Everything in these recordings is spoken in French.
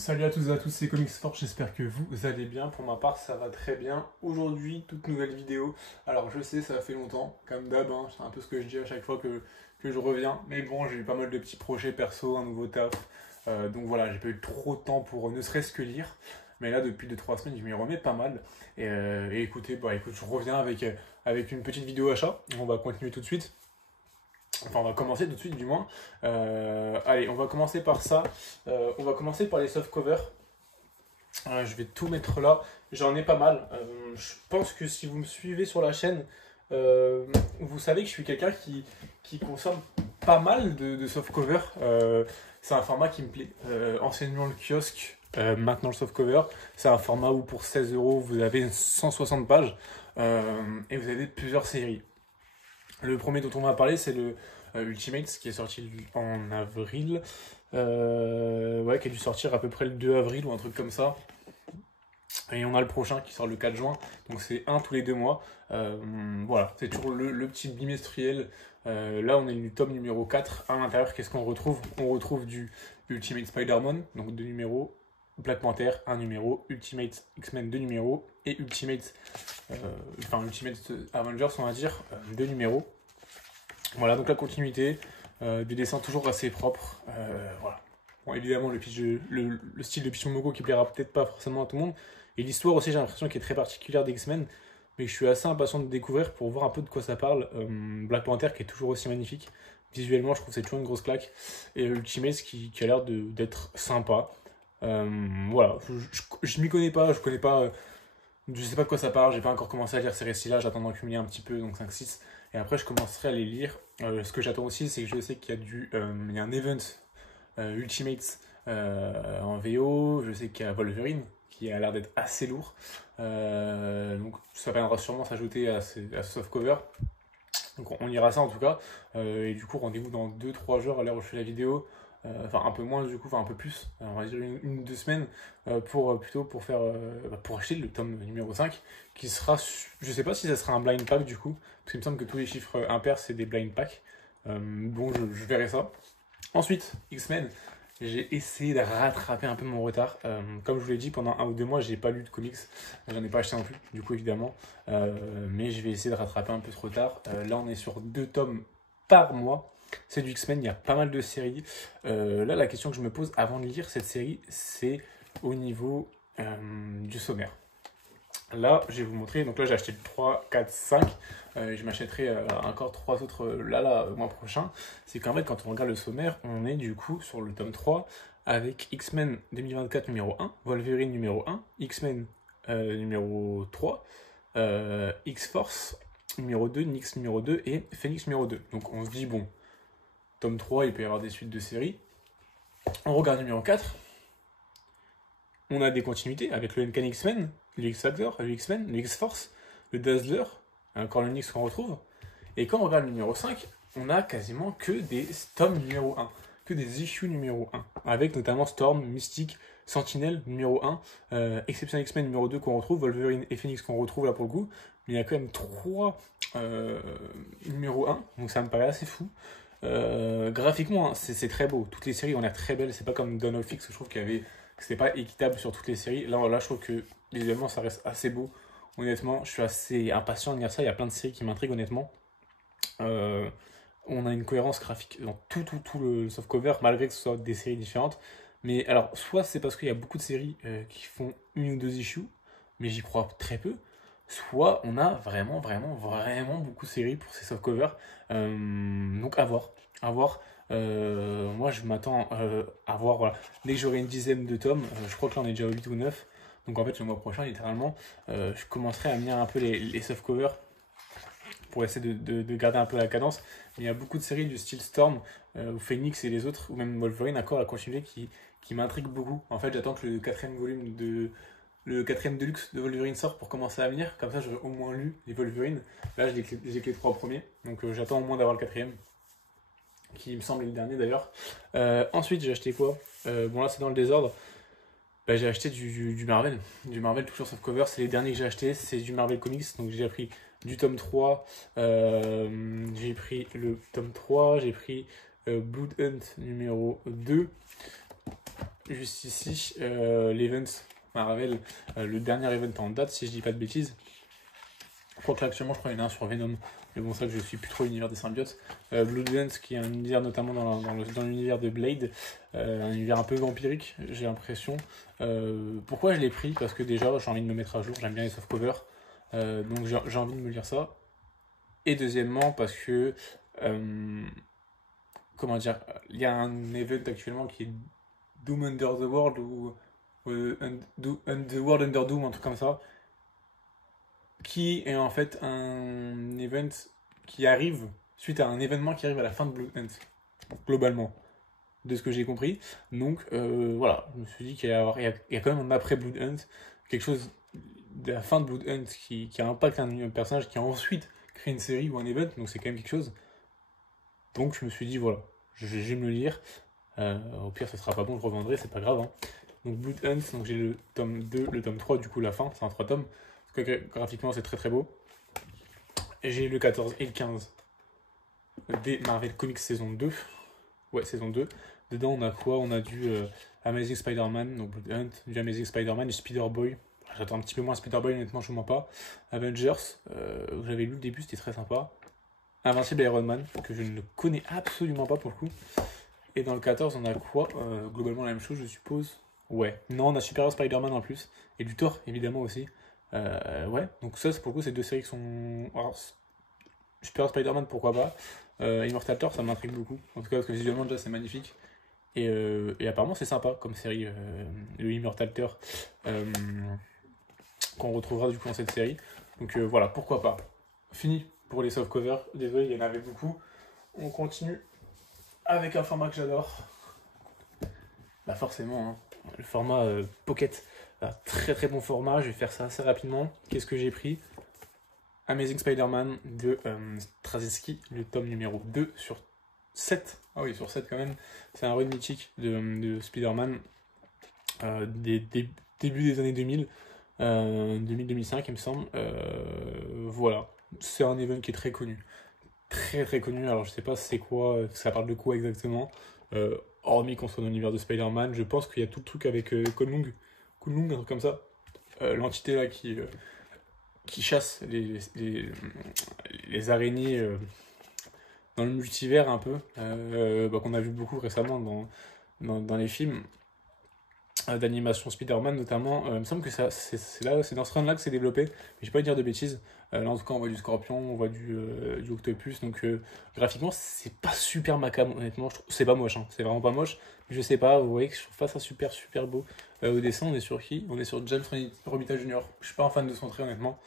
Salut à toutes et à tous, c'est Comics Force, j'espère que vous allez bien. Pour ma part, ça va très bien. Aujourd'hui, toute nouvelle vidéo. Alors, je sais, ça fait longtemps, comme d'hab, hein, c'est un peu ce que je dis à chaque fois que je reviens. Mais bon, j'ai eu pas mal de petits projets perso, un nouveau taf. Donc voilà, j'ai pas eu trop de temps pour ne serait-ce que lire. Mais là, depuis 2-3 semaines, je m'y remets pas mal. Et écoutez, écoute, je reviens avec une petite vidéo achat. On va continuer tout de suite. Enfin, on va commencer tout de suite, du moins. Allez, on va commencer par ça. On va commencer par les soft covers. Je vais tout mettre là. J'en ai pas mal. Je pense que si vous me suivez sur la chaîne, vous savez que je suis quelqu'un qui consomme pas mal de soft cover. C'est un format qui me plaît. Anciennement le kiosque, maintenant le soft cover. C'est un format où pour 16 euros, vous avez 160 pages et vous avez plusieurs séries. Le premier dont on va parler, c'est le Ultimate, qui est sorti en avril. Ouais, qui a dû sortir à peu près le 2 avril ou un truc comme ça. Et on a le prochain qui sort le 4 juin, donc c'est un tous les 2 mois. Voilà, c'est toujours le petit bimestriel. Là, on est du tome numéro 4. À l'intérieur, qu'est-ce qu'on retrouve? On retrouve du Ultimate Spider-Man, donc 2 numéros. Black Panther, 1 numéro. Ultimate X-Men, 2 numéros. Et Ultimate Avengers, on va dire, 2 numéros. Voilà, donc la continuité, des dessins toujours assez propres. Voilà. Bon, évidemment, le style de Pichon Mogo qui plaira peut-être pas forcément à tout le monde. Et l'histoire aussi, j'ai l'impression qu'elle est très particulière d'X-Men, mais que je suis assez impatient de découvrir pour voir un peu de quoi ça parle. Black Panther qui est toujours aussi magnifique. Visuellement, je trouve que c'est toujours une grosse claque. Et Ultimate qui a l'air d'être sympa. Voilà, je m'y connais pas, je connais pas. Je sais pas de quoi ça parle, j'ai pas encore commencé à lire ces récits-là, j'attends d'en cumuler un petit peu, donc 5-6. Et après, je commencerai à les lire. Ce que j'attends aussi, c'est que je sais qu'il y a il y a un event Ultimate en VO. Je sais qu'il y a Wolverine qui a l'air d'être assez lourd. Donc ça viendra sûrement s'ajouter à ce soft cover. Donc on lira ça en tout cas. Et du coup, rendez-vous dans 2-3 jours à l'heure où je fais la vidéo. Enfin un peu moins du coup, enfin un peu plus, on va dire une ou 2 semaines plutôt pour faire pour acheter le tome numéro 5 qui sera, je sais pas si ça sera un blind pack du coup, parce qu'il me semble que tous les chiffres impairs c'est des blind packs. Bon, je verrai ça. Ensuite, X-Men, j'ai essayé de rattraper un peu mon retard. Comme je vous l'ai dit, pendant 1 ou 2 mois, j'ai pas lu de comics. J'en ai pas acheté non plus, du coup, évidemment. Mais je vais essayer de rattraper un peu ce retard. Là, on est sur 2 tomes par mois. C'est du X-Men, il y a pas mal de séries. Là, la question que je me pose avant de lire cette série, c'est au niveau du sommaire. Là, je vais vous montrer. Donc là, j'ai acheté le 3, 4, 5. Je m'achèterai encore 3 autres là, le mois prochain. C'est qu'en fait, quand on regarde le sommaire, on est du coup sur le tome 3 avec X-Men 2024 numéro 1, Wolverine numéro 1, X-Men numéro 3, X-Force numéro 2, Nyx numéro 2 et Phoenix numéro 2. Donc on se dit, bon, tome 3, il peut y avoir des suites de séries. On regarde numéro 4. On a des continuités avec le Uncanny X-Men, le X-Factor, le X-Men, le X-Force, le Dazzler, encore le Nyx qu'on retrouve. Et quand on regarde le numéro 5, on a quasiment que des tomes numéro 1, que des issues numéro 1, avec notamment Storm, Mystique, Sentinelle numéro 1, Exception X-Men numéro 2 qu'on retrouve, Wolverine et Phoenix qu'on retrouve là pour le coup. Mais il y a quand même 3 numéro 1, donc ça me paraît assez fou. Graphiquement, hein, c'est très beau. Toutes les séries ont l'air très belles. C'est pas comme Dawn of X, je trouve qu'il y avait que c'était pas équitable sur toutes les séries. Là, je trouve que visuellement, ça reste assez beau. Honnêtement, je suis assez impatient de lire ça. Il y a plein de séries qui m'intriguent, honnêtement. On a une cohérence graphique dans tout le softcover, malgré que ce soit des séries différentes. Mais alors, soit c'est parce qu'il y a beaucoup de séries qui font 1 ou 2 issues, mais j'y crois très peu. Soit on a vraiment beaucoup de séries pour ces softcovers. Donc à voir. À voir. Moi, je m'attends à voir, voilà. Dès que j'aurai une dizaine de tomes, je crois que là on est déjà au 8 ou 9. Donc en fait, le mois prochain, littéralement, je commencerai à lire un peu les softcovers pour essayer de garder un peu la cadence. Mais il y a beaucoup de séries du style Storm, ou Phoenix et les autres, ou même Wolverine, encore à continuer, qui m'intriguent beaucoup. En fait, j'attends que le quatrième volume le quatrième deluxe de Wolverine sort pour commencer à venir. Comme ça, j'aurai au moins lu les Wolverine. Là, j'ai que les 3 premiers. Donc j'attends au moins d'avoir le quatrième, qui me semble est le dernier d'ailleurs. Ensuite, j'ai acheté quoi? Bon, là, c'est dans le désordre. J'ai acheté du Marvel. Du Marvel, toujours sauf cover. C'est les derniers que j'ai achetés. C'est du Marvel Comics. Donc j'ai pris du tome 3. J'ai pris le tome 3. J'ai pris Blood Hunt numéro 2. juste ici, l'event Marvel, le dernier event en date, si je dis pas de bêtises. Je crois que là, actuellement, je crois qu'il y en a un sur Venom. Mais bon, c'est vrai que je suis plus trop l'univers des symbiotes. Blood Dance, qui est un univers notamment dans l'univers de Blade. Un univers un peu vampirique, j'ai l'impression. Pourquoi je l'ai pris? Parce que déjà, j'ai envie de me mettre à jour. J'aime bien les softcovers. Donc j'ai envie de me lire ça. Et deuxièmement, parce que... comment dire? Il y a un event actuellement qui est Doom Under the World ou... The World Under Doom, un truc comme ça, qui est en fait un event qui arrive suite à un événement qui arrive à la fin de Blood Hunt, globalement, de ce que j'ai compris. Donc voilà, je me suis dit qu'il y a quand même un après Blood Hunt, quelque chose de la fin de Blood Hunt qui impacte un personnage qui a ensuite créé une série ou un event, donc c'est quand même quelque chose. Donc je me suis dit voilà, je vais me le lire. Au pire, ça sera pas bon, je revendrai, c'est pas grave. Hein. Donc Blood Hunt, donc j'ai le tome 2, le tome 3, du coup la fin, c'est un 3 tomes. Parce que graphiquement, c'est très très beau. Et j'ai le 14 et le 15 des Marvel Comics saison 2. Ouais, saison 2. Dedans, on a quoi? On a du Amazing Spider-Man, donc Blood Hunt, du Amazing Spider-Man, du Spider-Boy. J'attends un petit peu moins Spider-Boy, honnêtement, je vous mens pas. Avengers, j'avais lu le début, c'était très sympa. Invincible Iron Man, que je ne connais absolument pas pour le coup. Et dans le 14, on a quoi? Globalement la même chose, je suppose. Ouais. Non, on a Superior Spider-Man en plus. Et du Thor, évidemment, aussi. Ouais. Donc ça, pour le coup, c'est deux séries qui sont... Alors, Superior Spider-Man, pourquoi pas. Immortal Thor, ça m'intrigue beaucoup. En tout cas, parce que visuellement, déjà, c'est magnifique. Et apparemment, c'est sympa comme série, le Immortal Thor, qu'on retrouvera du coup dans cette série. Donc voilà, pourquoi pas. Fini pour les softcovers. Désolé, il y en avait beaucoup. On continue avec un format que j'adore. Bah forcément, hein. Le format Pocket. Un très très bon format, je vais faire ça assez rapidement. Qu'est-ce que j'ai pris? Amazing Spider-Man de Straczynski, le tome numéro 2 sur 7. Ah oui, sur 7 quand même. C'est un run mythique de Spider-Man début des années 2000. 2000-2005 il me semble. Voilà. C'est un event qui est très connu. Très très connu. Alors je sais pas c'est quoi, ça parle de quoi exactement. Hormis qu'on soit dans l'univers de Spider-Man, je pense qu'il y a tout le truc avec Kunlun, un truc comme ça. L'entité là qui chasse les araignées dans le multivers un peu, qu'on a vu beaucoup récemment dans les films d'animation Spider-Man notamment. Il me semble que c'est dans ce run là que c'est développé, mais je vais pas dire de bêtises. Là en tout cas on voit du Scorpion, on voit du Octopus, donc graphiquement c'est pas super macam honnêtement, c'est pas moche, hein. C'est vraiment pas moche, mais je sais pas, vous voyez que je trouve pas ça super super beau. Au dessin on est sur qui? On est sur James Romita Jr. Je suis pas un fan de son trait honnêtement.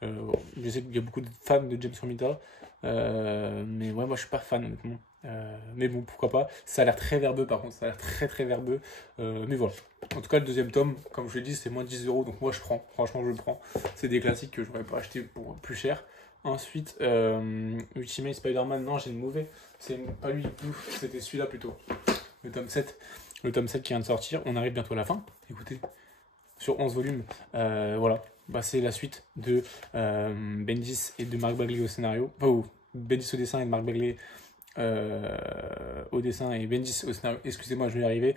Je sais qu'il y a beaucoup de fans de James Romita, mais ouais moi je suis pas fan honnêtement. Mais bon pourquoi pas, ça a l'air très verbeux par contre, ça a l'air très très verbeux, mais voilà. En tout cas le deuxième tome, comme je l'ai dit, c'est moins de 10€, donc moi je prends, franchement je le prends. C'est des classiques que j'aurais pas acheté pour plus cher. Ensuite, Ultimate Spider-Man, non j'ai le mauvais, c'est pas lui du tout, c'était celui-là plutôt, le tome 7. Le tome 7 qui vient de sortir, on arrive bientôt à la fin, écoutez, sur 11 volumes, voilà. Bah, c'est la suite de Bendis et de Mark Bagley au scénario, enfin Bendis au dessin et de Mark Bagley au dessin et Bendis au scénario, excusez-moi je vais y arriver.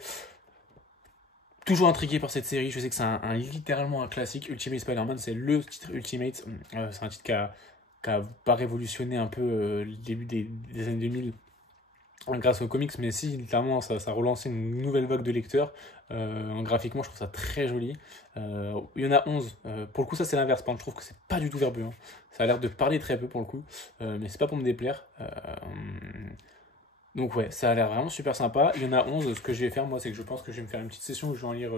Toujours intrigué par cette série, je sais que c'est littéralement un classique. Ultimate Spider-Man, c'est le titre Ultimate, c'est un titre qui a pas révolutionné un peu le début des années 2000 grâce aux comics, mais si, littéralement, ça a relancé une nouvelle vague de lecteurs. Graphiquement, je trouve ça très joli. Il y en a 11. Pour le coup, ça, c'est l'inverse. Je trouve que c'est pas du tout verbeux. Hein. Ça a l'air de parler très peu pour le coup, mais c'est pas pour me déplaire. Donc, ouais, ça a l'air vraiment super sympa. Il y en a 11. Ce que je vais faire, moi, c'est que je pense que je vais me faire une petite session où je vais en lire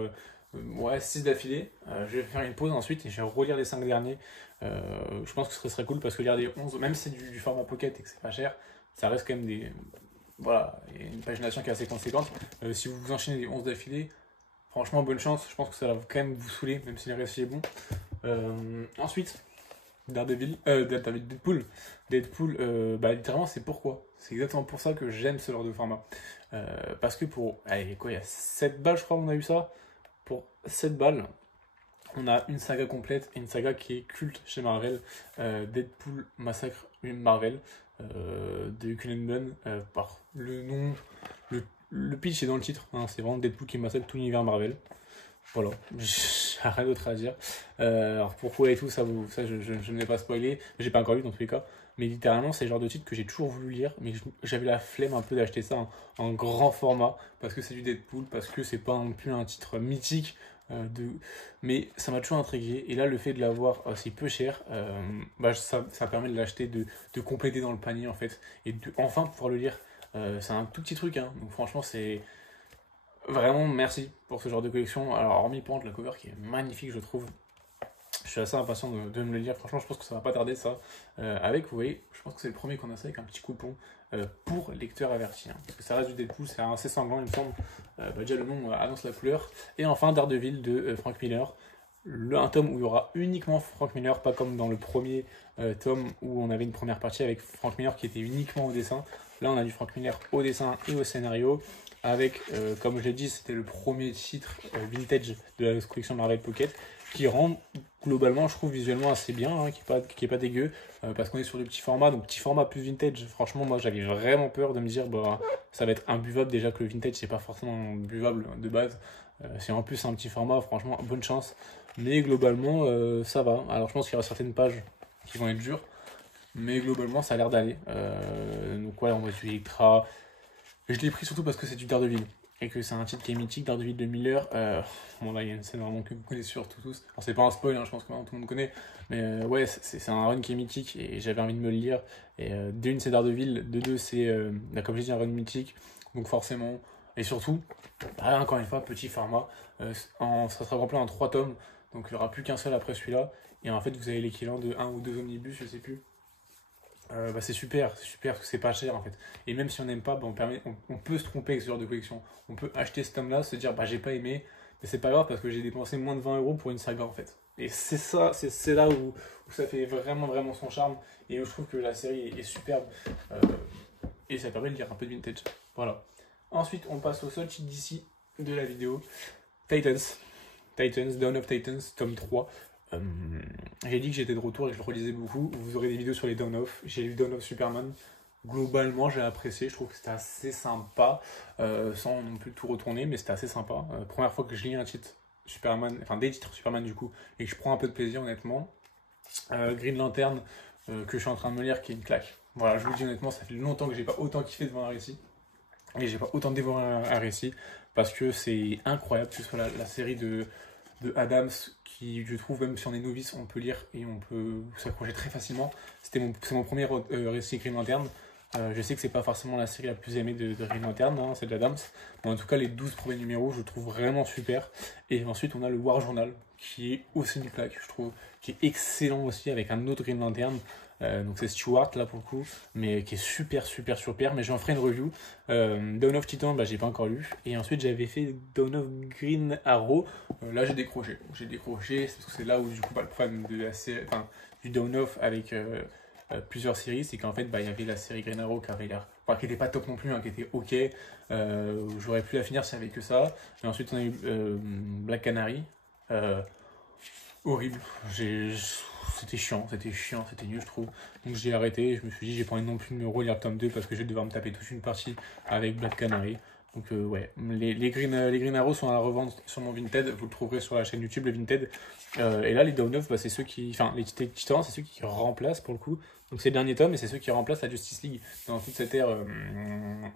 6 d'affilée. Je vais faire une pause ensuite et je vais relire les 5 derniers. Je pense que ce serait cool parce que lire des 11, même si c'est du format pocket et que c'est pas cher, ça reste quand même des. Voilà, il y a une pagination qui est assez conséquente. Si vous enchaînez les 11 d'affilée, franchement, bonne chance. Je pense que ça va quand même vous saouler, même si le récit est bon. Ensuite, Deadpool. Littéralement, c'est pourquoi. C'est exactement pour ça que j'aime ce genre de format. Parce que allez, quoi, il y a 7 balles, je crois, on a eu ça. Pour 7 balles, on a une saga complète et une saga qui est culte chez Marvel. Deadpool Massacre Marvel. De Cullen Bunn, par le nom, le pitch est dans le titre, hein, c'est vraiment Deadpool qui massacre tout l'univers Marvel. Voilà, j'ai rien d'autre à dire. Alors pourquoi et tout, ça je ne vais pas spoiler, j'ai pas encore lu dans tous les cas. Mais littéralement, c'est le genre de titre que j'ai toujours voulu lire, mais j'avais la flemme un peu d'acheter ça en grand format, parce que c'est du Deadpool, parce que c'est pas non plus un titre mythique. Mais ça m'a toujours intrigué, et là le fait de l'avoir assez peu cher, ça permet de l'acheter, de compléter dans le panier en fait, et de enfin pouvoir le lire. C'est un tout petit truc, hein, donc franchement c'est vraiment merci pour ce genre de collection. Alors hormis Pente, la cover qui est magnifique je trouve, je suis assez impatient de me le lire. Franchement, je pense que ça va pas tarder ça. Vous voyez, je pense que c'est le premier qu'on a ça avec un petit coupon pour lecteur averti. Hein. Parce que ça reste du Deadpool, c'est assez sanglant, il me semble. Déjà, le nom annonce la couleur. Et enfin, Daredevil de Frank Miller. Un tome où il y aura uniquement Frank Miller, pas comme dans le premier tome où on avait une première partie avec Frank Miller qui était uniquement au dessin. Là, on a du Frank Miller au dessin et au scénario. Avec, comme je l'ai dit, c'était le premier titre vintage de la collection Marvel Pocket, qui rend globalement, je trouve, visuellement assez bien, hein, qui est pas dégueu, parce qu'on est sur du petit format, donc petit format plus vintage. Franchement, moi j'avais vraiment peur de me dire, bah, ça va être imbuvable, déjà que le vintage c'est pas forcément buvable de base. C'est en plus un petit format, franchement, bonne chance. Mais globalement, ça va. Alors je pense qu'il y aura certaines pages qui vont être dures, mais globalement, ça a l'air d'aller. Donc ouais, on va du Electra. Je l'ai pris surtout parce que c'est du Daredevil et que c'est un titre qui est mythique, Daredevil de Miller. Bon là il y a une scène vraiment que vous connaissez surtout tous. Alors c'est pas un spoil, hein, je pense que tout le monde connaît, mais ouais c'est un run qui est mythique et j'avais envie de me le lire. Et de une c'est Daredevil, de deux c'est comme j'ai dit un run mythique, donc forcément et surtout, encore une fois petit format, ça sera rempli en 3 tomes, donc il n'y aura plus qu'un seul après celui-là. Et en fait vous avez l'équivalent de 1 ou 2 omnibus, je sais plus. C'est super parce que c'est pas cher en fait. Et même si on n'aime pas, on peut se tromper avec ce genre de collection. On peut acheter ce tome là, se dire j'ai pas aimé, mais c'est pas grave parce que j'ai dépensé moins de 20 € pour une saga en fait. Et c'est ça, c'est là où ça fait vraiment son charme et où je trouve que la série est superbe. Et ça permet de lire un peu de vintage. Voilà. Ensuite, on passe au seul titre d'ici de la vidéo, Titans, Dawn of Titans, tome 3. J'ai dit que j'étais de retour et que je le relisais beaucoup. Vous aurez des vidéos sur les Dawn of. J'ai lu Dawn of Superman. Globalement, j'ai apprécié. Je trouve que c'était assez sympa, sans non plus tout retourner, mais c'était assez sympa. Première fois que je lis un titre Superman, enfin des titres Superman du coup, et que je prends un peu de plaisir honnêtement. Green Lantern, que je suis en train de me lire, qui est une claque. Voilà, je vous le dis honnêtement, ça fait longtemps que j'ai pas autant kiffé devant un récit. Et j'ai pas autant dévoré un récit, parce que c'est incroyable, que ce soit la série de Adams, qui je trouve, même si on est novice, on peut lire et on peut s'accrocher très facilement. C'est mon premier récit Green Lantern. Je sais que c'est pas forcément la série la plus aimée de Green Lantern, hein, c'est de Adams. Mais en tout cas, les 12 premiers numéros, je trouve vraiment super. Et ensuite, on a le War Journal, qui est aussi une claque, je trouve, qui est excellent aussi, avec un autre Green Lantern. Donc c'est Stewart là pour le coup, mais qui est super. Mais j'en ferai une review. Dawn of Titan, j'ai pas encore lu. Et ensuite j'avais fait Dawn of Green Arrow. Là j'ai décroché. C'est parce que c'est là où du coup le problème de la série, enfin, du Dawn of avec plusieurs séries, c'est qu'en fait il y avait la série Green Arrow qui avait l'air, enfin, qui était pas top non plus, hein, qui était ok. J'aurais pu la finir s'il y avait que ça. Et ensuite on a eu Black Canary. Horrible. C'était chiant, c'était nul je trouve. Donc j'ai arrêté, je me suis dit j'ai pas envie non plus de me relire le tome 2 parce que je vais devoir me taper toute une partie avec Black Canary. Donc ouais, les Green Arrow sont à revendre sur mon Vinted, vous le trouverez sur la chaîne YouTube, le Vinted. Et là les Dawn of, c'est ceux qui, enfin les Titans, c'est ceux qui remplacent pour le coup. Donc c'est le dernier tome et c'est ceux qui remplacent la Justice League dans toute cette ère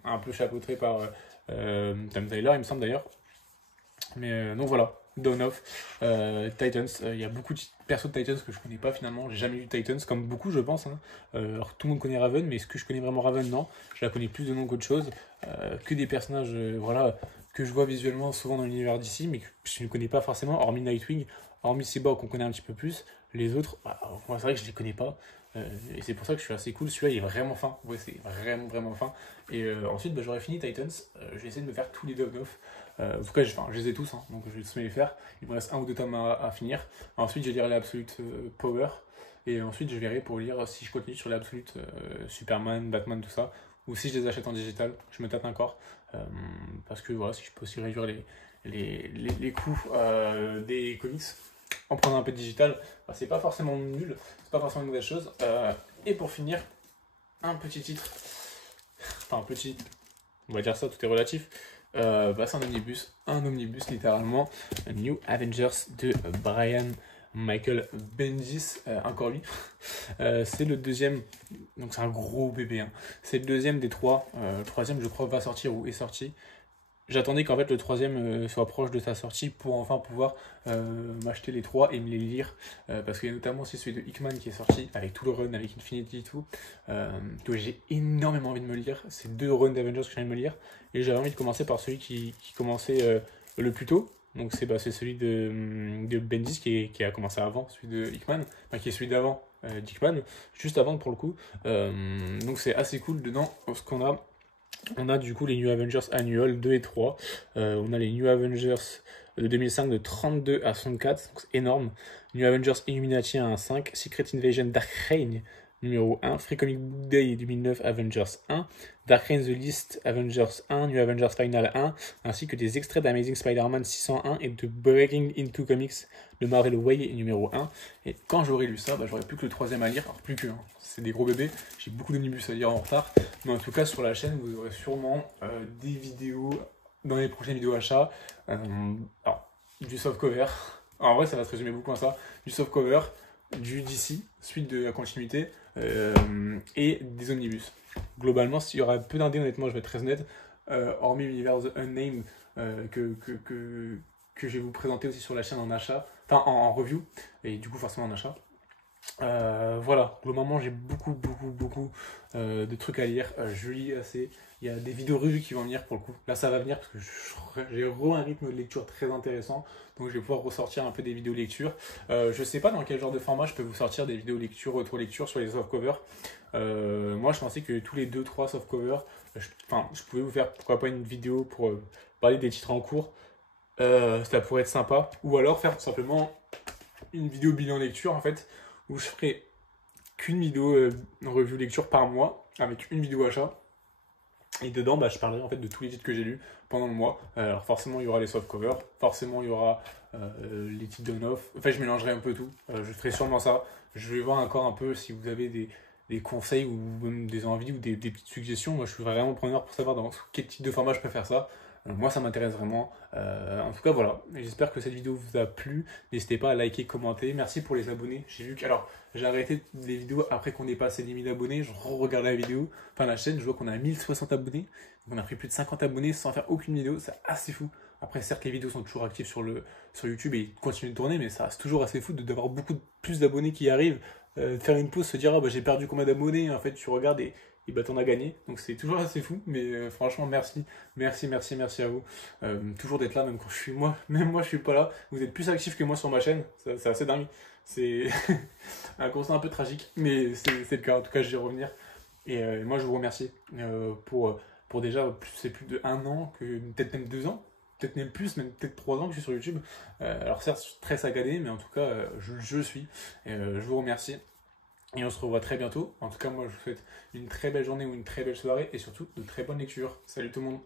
un peu chapeautrée par Tom Taylor il me semble d'ailleurs. Mais donc voilà, Dawn of, Titans, il y a beaucoup de persos de Titans que je connais pas finalement, j'ai jamais vu Titans, comme beaucoup je pense. Hein. Alors tout le monde connaît Raven, mais est-ce que je connais vraiment Raven? Non, je la connais plus de nom qu'autre chose, que des personnages voilà, que je vois visuellement souvent dans l'univers d'ici, mais que je ne connais pas forcément, hormis Nightwing, hormis Cyborg qu'on connaît un petit peu plus, les autres, moi c'est vrai que je les connais pas. Et c'est pour ça que je suis assez cool, celui-là il est vraiment fin, ouais, c'est vraiment fin. Et ensuite j'aurais fini Titans, je vais essayer de me faire tous les Dawn of. En tout cas, je les ai tous, hein, donc je vais tous me les faire. Il me reste 1 ou 2 tomes à finir. Ensuite, je lirai l'Absolute Power. Et ensuite, je verrai pour lire si je continue sur l'Absolute Superman, Batman, tout ça. Ou si je les achète en digital. Je me tâte encore. Parce que voilà, si je peux aussi réduire les coûts des comics en prenant un peu de digital, c'est pas forcément nul. C'est pas forcément une mauvaise chose. Et pour finir, un petit titre. Enfin, un petit. on va dire ça, tout est relatif. C'est un omnibus littéralement. New Avengers de Brian Michael Bendis, encore lui. C'est le deuxième, donc c'est un gros bébé. Hein. C'est le deuxième des trois. Le troisième, je crois, va sortir ou est sorti. J'attendais qu'en fait le troisième soit proche de sa sortie pour enfin pouvoir m'acheter les trois et me les lire. Parce qu'il y a notamment aussi celui de Hickman qui est sorti avec tout le run, avec Infinity et tout, que j'ai énormément envie de me lire. C'est 2 runs d'Avengers que j'ai envie de me lire. Et j'avais envie de commencer par celui qui commençait le plus tôt. Donc c'est celui de Bendis qui a commencé avant, celui de Hickman, enfin qui est celui d'avant d'Hickman, juste avant pour le coup. Donc c'est assez cool dedans, parce on a du coup les New Avengers Annual 2 et 3. On a les New Avengers de 2005 de 32 à 64, donc c'est énorme. New Avengers Illuminati 1 à 5. Secret Invasion Dark Reign numéro 1. Free Comic Book Day 2009 Avengers 1. Dark Reign The List Avengers 1. New Avengers Final 1. Ainsi que des extraits d'Amazing Spider-Man 601 et de Breaking Into Comics de Marvel Way numéro 1. Et quand j'aurai lu ça, j'aurai plus que le troisième à lire. Alors plus que, hein. C'est des gros bébés. J'ai beaucoup d'omnibus à lire en retard. Mais en tout cas, sur la chaîne, vous aurez sûrement des vidéos dans les prochaines vidéos achats. Alors, du softcover. En vrai, ça va se résumer beaucoup à ça. Du softcover, du DC, suite de la continuité, et des omnibus. Globalement, s'il y aura peu d'indés, honnêtement, je vais être très honnête, hormis l'univers The Unnamed que je vais vous présenter aussi sur la chaîne en achat, enfin en review, et du coup forcément en achat. Voilà, globalement j'ai beaucoup de trucs à lire, je lis assez, il y a des vidéos revues qui vont venir pour le coup, là ça va venir parce que j'ai un rythme de lecture très intéressant, donc je vais pouvoir ressortir un peu des vidéos lecture. Je sais pas dans quel genre de format je peux vous sortir des vidéos lecture, retour-lecture sur les softcovers. Moi je pensais que tous les 2-3 softcovers, je pouvais vous faire pourquoi pas une vidéo pour parler des titres en cours, ça pourrait être sympa, ou alors faire tout simplement une vidéo bilan lecture en fait, où je ferai qu'une vidéo review lecture par mois, avec une vidéo achat. Et dedans, je parlerai en fait de tous les titres que j'ai lus pendant le mois. Alors forcément, il y aura les softcovers, forcément, il y aura les titres d'on-off. Enfin, je mélangerai un peu tout. Je ferai sûrement ça. Je vais voir encore un peu si vous avez des conseils ou même des envies ou des petites suggestions. Moi, je suis vraiment preneur pour savoir dans quel type de format je peux faire ça. Moi, ça m'intéresse vraiment. En tout cas, voilà. J'espère que cette vidéo vous a plu. N'hésitez pas à liker, commenter. Merci pour les abonnés. J'ai vu que... Alors, j'ai arrêté les vidéos après qu'on ait passé les 1000 abonnés. Je re-regarde la vidéo, enfin la chaîne. Je vois qu'on a 1060 abonnés. Donc, on a pris plus de 50 abonnés sans faire aucune vidéo. C'est assez fou. Après, certes, les vidéos sont toujours actives sur YouTube et ils continuent de tourner. Mais ça reste toujours assez fou d'avoir plus d'abonnés qui arrivent. De faire une pause, se dire, ah, j'ai perdu combien d'abonnés. En fait, tu regardes et t'en as gagné. Donc c'est toujours assez fou, mais franchement merci à vous. Toujours d'être là, même quand même moi je suis pas là. Vous êtes plus actifs que moi sur ma chaîne, c'est assez dingue. C'est un constat un peu tragique, mais c'est le cas. En tout cas, je vais revenir. Et moi je vous remercie pour déjà, c'est plus de 1 an, peut-être même 2 ans. Peut-être même plus, même peut-être 3 ans que je suis sur YouTube. Alors certes, je suis très saccadé, mais en tout cas, je suis. Et je vous remercie. Et on se revoit très bientôt. En tout cas, moi, je vous souhaite une très belle journée ou une très belle soirée et surtout de très bonnes lectures. Salut tout le monde!